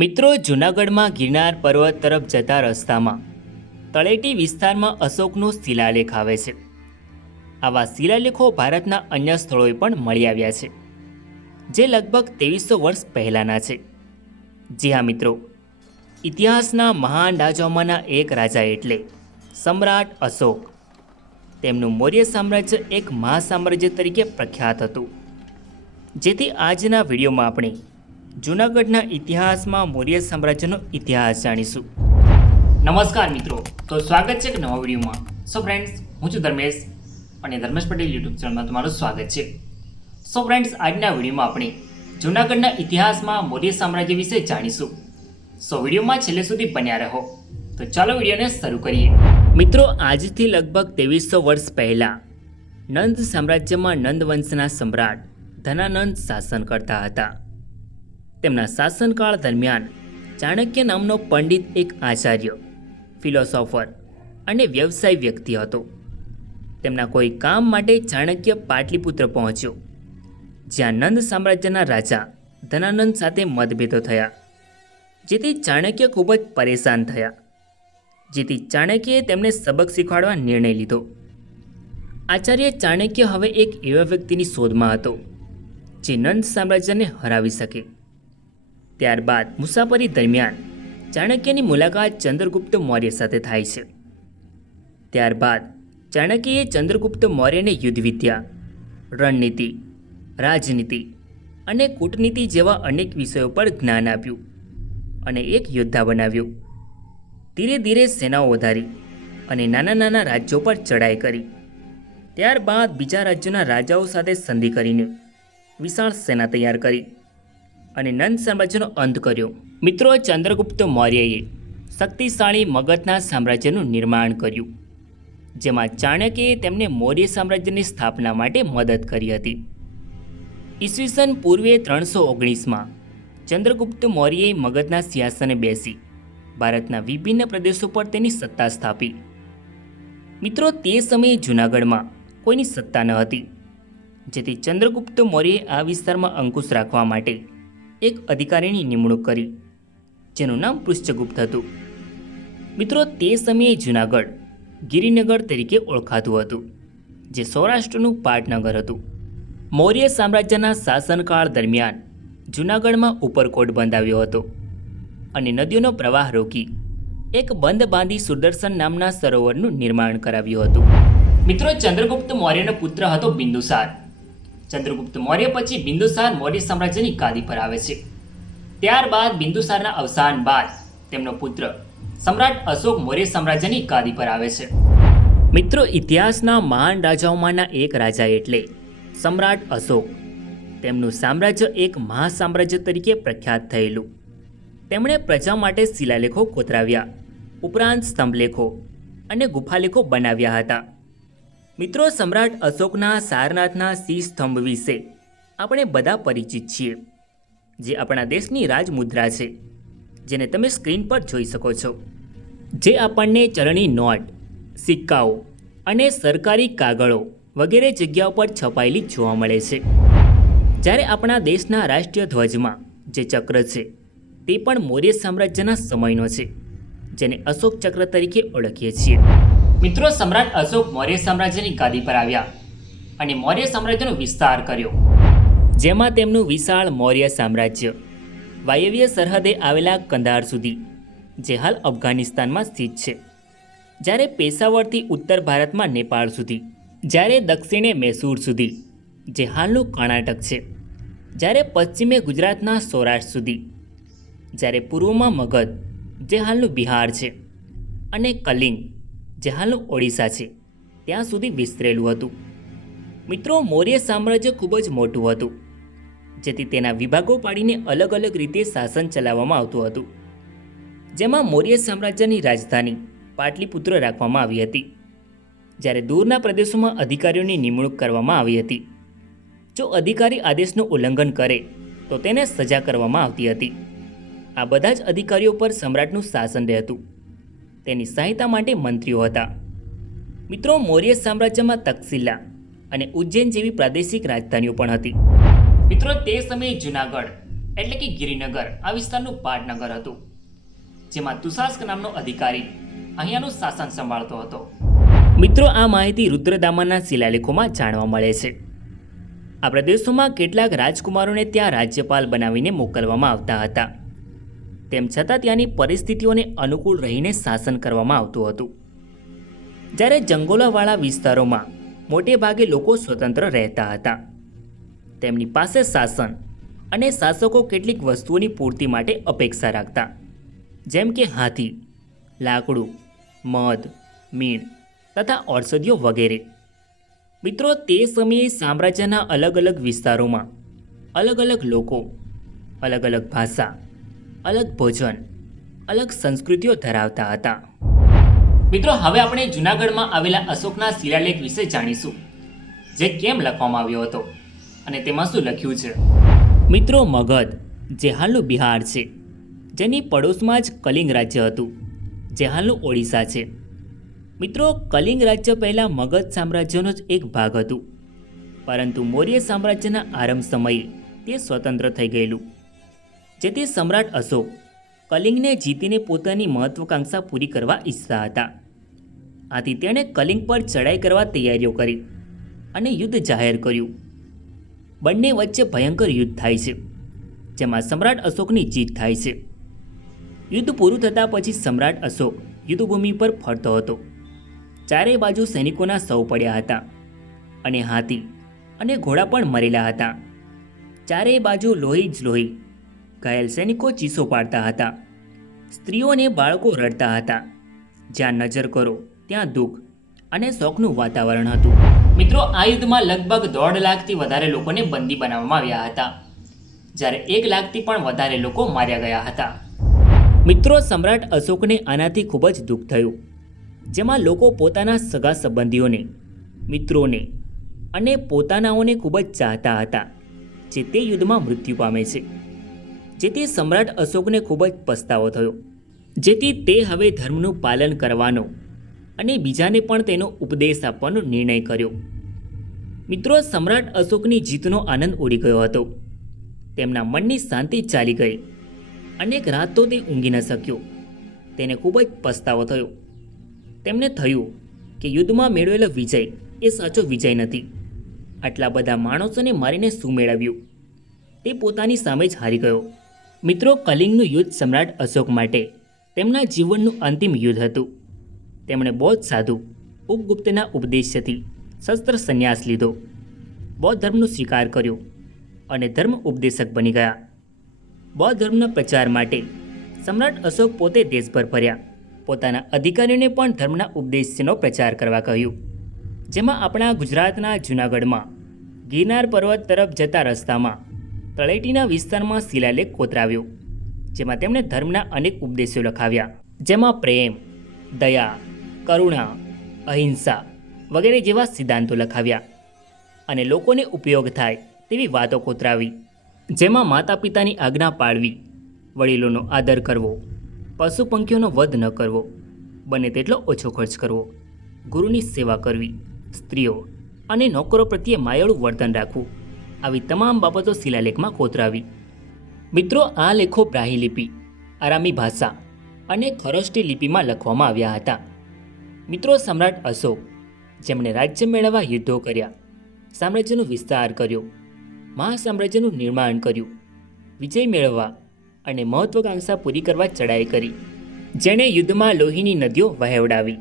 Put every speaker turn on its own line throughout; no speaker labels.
મિત્રો, જૂનાગઢમાં ગિરનાર પર્વત તરફ જતા રસ્તામાં તળેટી વિસ્તારમાં અશોકનો શિલાલેખ આવે છે. આવા શિલાલેખો ભારતના અન્ય સ્થળોએ પણ મળી આવ્યા છે, જે લગભગ ત્રેવીસો વર્ષ પહેલાંના છે. જી હા, મિત્રો. ઇતિહાસના મહાન રાજાઓમાંના એક રાજા એટલે સમ્રાટ અશોક. તેમનું મૌર્ય સામ્રાજ્ય એક મહાસામ્રાજ્ય તરીકે પ્રખ્યાત હતું. જેથી આજના વિડીયોમાં આપણે જૂનાગઢના ઇતિહાસમાં મૌર્ય સામ્રાજ્યનો ઇતિહાસ જાણીશું. નમસ્કાર મિત્રો, તો સ્વાગત છે એક નવા વિડીયોમાં. સો ફ્રેન્ડ્સ હું છું ધર્મેશ અને ધર્મેશ પટેલ યુટ્યુબ ચેનલમાં તમારું સ્વાગત છે. સો ફ્રેન્ડ્સ આજના વિડીયોમાં આપણે જૂનાગઢના ઇતિહાસમાં મૌર્ય સામ્રાજ્ય વિશે જાણીશું. સો વિડીયોમાં છેલ્લે સુધી બન્યા રહો. તો ચાલો વિડીયોને શરૂ કરીએ. મિત્રો, આજથી લગભગ ત્રેવીસો વર્ષ પહેલાં નંદ સામ્રાજ્યમાં નંદ વંશના સમ્રાટ ધનાનંદ શાસન કરતા હતા. તેમના શાસનકાળ દરમિયાન ચાણક્ય નામનો પંડિત એક આચાર્ય ફિલોસોફર અને વ્યવસાય વ્યક્તિ હતો. તેમના કોઈ કામ માટે ચાણક્ય પાટલીપુત્ર પહોંચ્યો, જ્યાં નંદ સામ્રાજ્યના રાજા ધનાનંદ સાથે મતભેદો થયા, જેથી ચાણક્ય ખૂબ જ પરેશાન થયા, જેથી ચાણક્યએ તેમને સબક શીખવાડવા નિર્ણય લીધો. આચાર્ય ચાણક્ય હવે એક એવા વ્યક્તિની શોધમાં હતો, જે નંદ સામ્રાજ્યને હરાવી શકે. ત્યારબાદ મુસાફરી દરમિયાન ચાણક્યની મુલાકાત ચંદ્રગુપ્ત મૌર્ય સાથે થાય છે. ત્યારબાદ ચાણક્યએ ચંદ્રગુપ્ત મૌર્યને યુદ્ધ વિદ્યા રણનીતિ, રાજનીતિ અને કૂટનીતિ જેવા અનેક વિષયો પર જ્ઞાન આપ્યું અને એક યોદ્ધા બનાવ્યો. ધીરે ધીરે સેનાઓ વધારી અને નાના નાના રાજ્યો પર ચડાઈ કરી. ત્યારબાદ બીજા રાજ્યોના રાજાઓ સાથે સંધિ કરીને વિશાળ સેના તૈયાર કરી. અને નંદ સામ્રાજ્યનો અંત કર્યો. મિત્રો, ચંદ્રગુપ્ત મૌર્યએ શક્તિશાળી મગધના સામ્રાજ્યનું નિર્માણ કર્યું, જેમાં ચાણક્યએ તેમને મૌર્ય સામ્રાજ્યની સ્થાપના માટે મદદ કરી હતી. ઈસવીસન પૂર્વે ત્રણસો ઓગણીસમાં ચંદ્રગુપ્ત મૌર્યએ મગધના સિંહાસને બેસી, ભારતના વિભિન્ન પ્રદેશો પર તેની સત્તા સ્થાપી. મિત્રો, તે સમયે જૂનાગઢમાં કોઈની સત્તા ન હતી, જેથી ચંદ્રગુપ્ત મૌર્યએ આ વિસ્તારમાં અંકુશ રાખવા માટે એક અધિકારીની નિમણૂક કરી, જેનું નામ પૃષ્ઠગુપ્ત હતું. મિત્રો, તે સમયે જૂનાગઢ, ગિરિનગર તરીકે ઓળખાતું હતું, જે સૌરાષ્ટ્રનું પાટનગર હતું. મૌર્ય સામ્રાજ્યના શાસનકાળ દરમિયાન જૂનાગઢમાં ઉપરકોટ બંધાવ્યો હતો અને નદીઓનો પ્રવાહ રોકી એક બંધ બાંધી સુદર્શન નામના સરોવરનું નિર્માણ કરાવ્યું હતું. મિત્રો, ચંદ્રગુપ્ત મૌર્યનો પુત્ર હતો બિંદુસાર. ચંદ્રગુપ્ત મૌર્ય પછી બિંદુસાર મૌર્ય સામ્રાજ્યની ગાદી પર આવે છે. ત્યારબાદ બિંદુસારના અવસાન બાદ તેમનો પુત્ર સમ્રાટ અશોક મૌર્ય સામ્રાજ્યની ગાદી પર આવે છે. મિત્રો, ઇતિહાસના મહાન રાજાઓમાંના એક રાજા એટલે સમ્રાટ અશોક. તેમનું સામ્રાજ્ય એક મહાસામ્રાજ્ય તરીકે પ્રખ્યાત થયેલું. તેમણે પ્રજા માટે શિલાલેખો કોતરાવ્યા ઉપરાંત સ્તંભલેખો અને ગુફાલેખો બનાવ્યા હતા. મિત્રો, સમ્રાટ અશોકના સારનાથના શિસ્તંભ સ્તંભ વિશે આપણે બધા પરિચિત છીએ, જે આપણા દેશની રાજમુદ્રા છે, જેને તમે સ્ક્રીન પર જોઈ શકો છો, જે આપણને ચલણી નોટ, સિક્કાઓ અને સરકારી કાગળો વગેરે જગ્યાઓ પર છપાયેલી જોવા મળે છે. જ્યારે આપણા દેશના રાષ્ટ્રીય ધ્વજમાં જે ચક્ર છે, તે પણ મૌર્ય સામ્રાજ્યના સમયનો છે, જેને અશોક ચક્ર તરીકે ઓળખીએ છીએ. મિત્રો, સમ્રાટ અશોક મૌર્ય સામ્રાજ્યની ગાદી પર આવ્યા અને મૌર્ય સામ્રાજ્યનો વિસ્તાર કર્યો. જેમાં તેમનું વિશાળ મૌર્ય સામ્રાજ્ય, વાયવ્ય સરહદે આવેલા કંધાર સુધી, જે હાલ અફઘાનિસ્તાનમાં સ્થિત છે. જ્યારે પેશાવરથી ઉત્તર ભારતમાં નેપાળ સુધી, જ્યારે દક્ષિણે મૈસૂર સુધી, જે હાલનું કર્ણાટક છે. જ્યારે પશ્ચિમે ગુજરાતના સૌરાષ્ટ્ર સુધી, જ્યારે પૂર્વમાં મગધ, જે હાલનું બિહાર છે, અને કલિંગ જે ઓડિશા છે, ત્યાં સુધી વિસ્તરેલું હતું. મિત્રો, મૌર્ય સામ્રાજ્ય ખૂબ જ મોટું હતું, જેથી તેના વિભાગો પાડીને અલગ અલગ રીતે શાસન ચલાવવામાં આવતું હતું. જેમાં મૌર્ય સામ્રાજ્યની રાજધાની પાટલીપુત્ર રાખવામાં આવી હતી, જ્યારે દૂરના પ્રદેશોમાં અધિકારીઓની નિમણૂક કરવામાં આવી હતી. જો અધિકારી આદેશનું ઉલ્લંઘન કરે, તો તેને સજા કરવામાં આવતી હતી. આ બધા જ અધિકારીઓ પર સમ્રાટનું શાસન રહેતું. તેની સહાયતા માટે મંત્રીઓ હતા. મિત્રો, મૌર્ય સામ્રાજ્યમાં તક્ષિલા અને ઉજ્જૈન જેવી પ્રાદેશિક રાજધાનીઓ પણ હતી. મિત્રો, તે સમયે જૂનાગઢ, એટલે કે ગિરિનગર, આ વિસ્તારનું પાટનગર હતું, જેમાં તુષાસ્ક નામનો અધિકારી અહીંયાનું શાસન સંભાળતો હતો. મિત્રો, આ માહિતી રુદ્રદામાના શિલાલેખોમાં જાણવા મળે છે. આ પ્રદેશોમાં કેટલાક રાજકુમારોને ત્યાં રાજ્યપાલ બનાવીને મોકલવામાં આવતા હતા. તેમ છતાં ત્યાંની પરિસ્થિતિઓને અનુકૂળ રહીને શાસન કરવામાં આવતું હતું. જ્યારે જંગલોવાળા વિસ્તારોમાં મોટે ભાગે લોકો સ્વતંત્ર રહેતા હતા. તેમની પાસે શાસન અને શાસકો કેટલીક વસ્તુઓની પૂર્તિ માટે અપેક્ષા રાખતા. જેમ કે હાથી, લાકડું, મધ, મીણ તથા ઔષધિઓ વગેરે. મિત્રો, તે સમયે સામ્રાજ્યના અલગ અલગ વિસ્તારોમાં અલગ અલગ લોકો અલગ અલગ ભાષા અલગ ભોજન, અલગ સંસ્કૃતિઓ ધરાવતા હતા. મિત્રો, હવે આપણે જૂનાગઢમાં આવેલા અશોકના શિલાલેખ વિશે જાણીશું, જે કેમ લખવામાં આવ્યો હતો અને તેમાં શું લખ્યું છે? મિત્રો, મગધ જે હાલનું બિહાર છે, જેની પડોશમાં જ કલિંગ રાજ્ય હતું જે હાલનું ઓડિશા છે. મિત્રો, કલિંગ રાજ્ય પહેલાં મગધ સામ્રાજ્યનો જ એક ભાગ હતું, પરંતુ મૌર્ય સામ્રાજ્યના આરંભ સમયે તે સ્વતંત્ર થઈ ગયેલું. જેથી સમ્રાટ અશોક કલિંગને જીતીને પોતાની મહત્વાકાંક્ષા પૂરી કરવા ઈચ્છતા હતા. આથી તેણે કલિંગ પર ચડાઈ કરવા તૈયારીઓ કરી અને યુદ્ધ જાહેર કર્યું. બંને વચ્ચે ભયંકર યુદ્ધ થાય છે, જેમાં સમ્રાટ અશોકની જીત થાય છે. યુદ્ધ પૂરું થતાં પછી સમ્રાટ અશોક યુદ્ધભૂમિ પર ફરતો હતો. ચારે બાજુ સૈનિકોના સૌ પડ્યા હતા અને હાથી અને ઘોડા પણ મરેલા હતા. ચારેય બાજુ લોહી જ લોહી ઘાયલ સૈનિકો ચીસો પાડતા હતા. સ્ત્રીઓને બાળકો રડતા હતા. જ્યાં નજર કરો, ત્યાં દુઃખ અને શોકનું વાતાવરણ હતું. મિત્રો, આ યુદ્ધમાં લગભગ દોઢ લાખથી વધારે લોકોને બંદી બનાવવામાં આવ્યા હતા. જ્યારે એક લાખથી પણ વધારે લોકો માર્યા ગયા હતા. મિત્રો, સમ્રાટ અશોકને આનાથી ખૂબ જ દુઃખ થયું, જેમાં લોકો પોતાના સગા સંબંધીઓને, મિત્રોને અને પોતાનાઓને ખૂબ જ ચાહતા હતા, જે તે યુદ્ધમાં મૃત્યુ પામે છે. જેથી સમ્રાટ અશોકને ખૂબ જ પસ્તાવો થયો. જેથી તે હવે ધર્મનું પાલન કરવાનો અને બીજાને પણ તેનો ઉપદેશ આપવાનો નિર્ણય કર્યો. મિત્રો, સમ્રાટ અશોકની જીતનો આનંદ ઉડી ગયો હતો. તેમના મનની શાંતિ ચાલી ગઈ. અનેક રાત તો તે ઊંઘી ન શક્યો. તેને ખૂબ જ પસ્તાવો થયો. તેમને થયું કે યુદ્ધમાં મેળવેલો વિજય એ સાચો વિજય નથી. આટલા બધા માણસોને મારીને શું મેળવ્યું? તે પોતાની સામે જ હારી ગયો. મિત્રો કલિંગનું યુદ્ધ સમ્રાટ અશોક માટે, તેમના જીવનનું અંતિમ યુદ્ધ હતું. તેમણે બૌદ્ધ સાધુ ઉપગુપ્તના ઉપદેશથી શસ્ત્ર સંન્યાસ લીધો. બૌદ્ધ ધર્મનો સ્વીકાર કર્યો અને ધર્મ ઉપદેશક બની ગયા. બૌદ્ધ ધર્મના પ્રચાર માટે સમ્રાટ અશોક પોતે દેશભર ફર્યા. પોતાના અધિકારીઓને પણ ધર્મના ઉપદેશનો પ્રચાર કરવા કહ્યું. જેમાં આપણા ગુજરાતના જૂનાગઢમાં ગિરનાર પર્વત તરફ જતા રસ્તામાં તળેટીના વિસ્તારમાં શિલાલેખ કોતરાવ્યો, જેમાં તેમણે ધર્મના અનેક ઉપદેશો લખાવ્યા. જેમાં પ્રેમ, દયા, કરુણા, અહિંસા વગેરે જેવા સિદ્ધાંતો લખાવ્યા અને લોકોને ઉપયોગ થાય તેવી વાતો કોતરાવી. જેમાં માતા પિતાની આજ્ઞા પાળવી, વડીલોનો આદર કરવો, પશુ પંખીઓનો વધ ન કરવો, બને તેટલો ઓછો ખર્ચ કરવો, ગુરુની સેવા કરવી, સ્ત્રીઓ અને નોકરો પ્રત્યે માયાળું વર્તન રાખવું. આવી તમામ બાબતો શિલાલેખમાં કોતરાવી. મિત્રો, આ લેખો બ્રાહી લિપિ, આરામી ભાષા અને ખરોષ્ટી લિપિમાં લખવામાં આવ્યા હતા. મિત્રો, સમ્રાટ અશોક, જેમણે રાજ્ય મેળવવા યુદ્ધો કર્યા, સામ્રાજ્યનો વિસ્તાર કર્યો, મહાસામ્રાજ્યનું નિર્માણ કર્યું, વિજય મેળવવા અને મહત્વકાંક્ષા પૂરી કરવા ચડાઈ કરી, જેણે યુદ્ધમાં લોહીની નદીઓ વહેવડાવી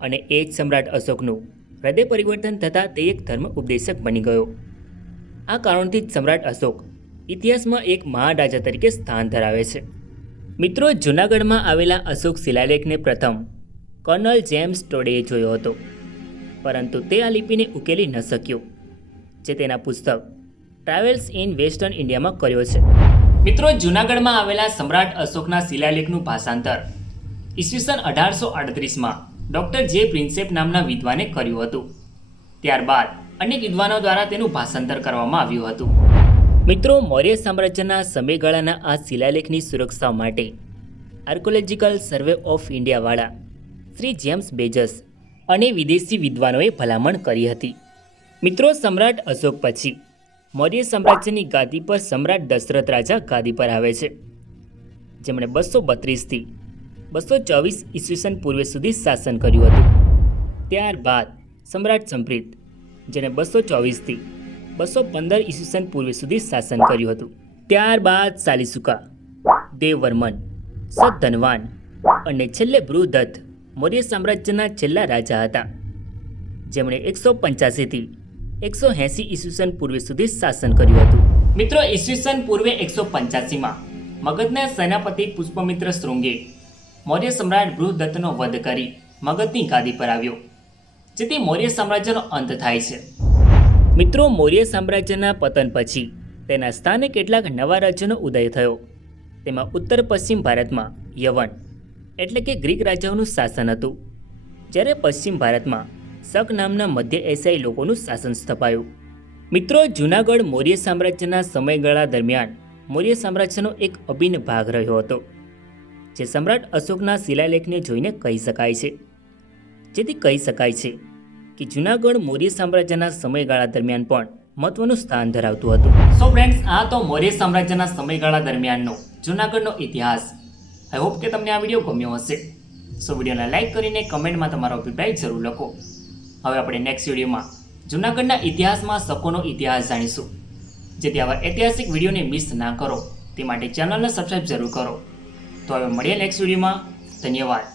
અને એ જ સમ્રાટ અશોકનું હૃદય પરિવર્તન થતાં તે એક ધર્મ ઉપદેશક બની ગયો. આ કારણથી જ સમ્રાટ અશોક ઇતિહાસમાં એક મહાન રાજા તરીકે સ્થાન ધરાવે છે. મિત્રો, જૂનાગઢમાં આવેલા અશોક શિલાલેખને પ્રથમ કર્નલ જેમ્સ ટોડેએ જોયો હતો. પરંતુ તે આ લિપિને ઉકેલી ન શક્યો, જે તેના પુસ્તક ટ્રાવેલ્સ ઇન વેસ્ટર્ન ઇન્ડિયામાં કર્યો છે. મિત્રો, જૂનાગઢમાં આવેલા સમ્રાટ અશોકના શિલાલેખનું ભાષાંતર ઈસવીસન અઢારસો આડત્રીસમાં ડૉક્ટર જે પ્રિન્સેપ નામના વિદ્વાને કર્યું હતું. ત્યારબાદ અનેક વિદ્વાનો દ્વારા તેનું ભાષાંતર કરવામાં આવ્યું હતું. મિત્રો, મૌર્ય સામ્રાજ્યના સમયગાળાના આ શિલાલેખની સુરક્ષા માટે આર્કોલોજીકલ સર્વે ઓફ ઇન્ડિયાવાળા શ્રી જેમ્સ બેજસ અને વિદેશી વિદ્વાનોએ ભલામણ કરી હતી. મિત્રો, સમ્રાટ અશોક પછી મૌર્ય સામ્રાજ્યની ગાદી પર સમ્રાટ દશરથ રાજા ગાદી પર આવે છે. જેમણે બસો બત્રીસથી બસો ચોવીસ ઈસવીસન પૂર્વે સુધી શાસન કર્યું હતું. ત્યારબાદ સમ્રાટ સંપ્રીત જેણે બસો ચોવીસથી બસો પંદર ઈસવીસન પૂર્વે સુધી શાસન કર્યું હતું. ત્યારબાદ સાલિસુકા, દેવવર્મન સતધનવાન અને છેલ્લે બૃહદત્ત મૌર્ય સામ્રાજ્યના છેલ્લા રાજા હતા. જેમણે એકસો પંચ્યાસીથી એકસો એંસી ઈસવીસન પૂર્વે સુધી શાસન કર્યું હતું. મિત્રો, ઈસવીસન પૂર્વે એકસો પંચ્યાસીમાં મગધના સેનાપતિ પુષ્પમિત્ર શૃંગે મૌર્ય સમ્રાટ બૃહદત્તનો વધ કરી મગધની ગાદી પર આવ્યો. જેથી મૌર્ય સામ્રાજ્યનો અંત થાય છે. મિત્રો, મૌર્ય સામ્રાજ્યના પતન પછી તેના સ્થાને કેટલાક નવા રાજ્યોનો ઉદય થયો. તેમાં ઉત્તર પશ્ચિમ ભારતમાં યવન, એટલે કે ગ્રીક રાજાઓનું શાસન હતું. જ્યારે પશ્ચિમ ભારતમાં શક નામના મધ્ય એશિયાઈ લોકોનું શાસન સ્થપાયું. મિત્રો, જૂનાગઢ મૌર્ય સામ્રાજ્યના સમયગાળા દરમિયાન મૌર્ય સામ્રાજ્યનો એક અભિન્ન ભાગ રહ્યો હતો, જે સમ્રાટ અશોકના શિલાલેખને જોઈને કહી શકાય છે. જેથી કહી શકાય છે કે જૂનાગઢ મૌર્ય સામ્રાજ્યના સમયગાળા દરમિયાન પણ મહત્વનું સ્થાન ધરાવતું હતું. સો ફ્રેન્ડ્સ આ તો મૌર્ય સામ્રાજ્યના સમયગાળા દરમિયાનનો જૂનાગઢનો ઇતિહાસ. આઈ હોપ કે તમને આ વીડિયો ગમ્યો હશે. સો વિડીયોને લાઇક કરીને કમેન્ટમાં તમારો અભિપ્રાય જરૂર લખો. હવે આપણે નેક્સ્ટ વિડીયોમાં જૂનાગઢના ઇતિહાસમાં શકોનો ઇતિહાસ જાણીશું. જેથી આવા ઐતિહાસિક વિડીયોને મિસ ના કરો. તે માટે ચેનલને સબસ્ક્રાઈબ જરૂર કરો. તો હવે મળીએ નેક્સ્ટ વિડીયોમાં. ધન્યવાદ.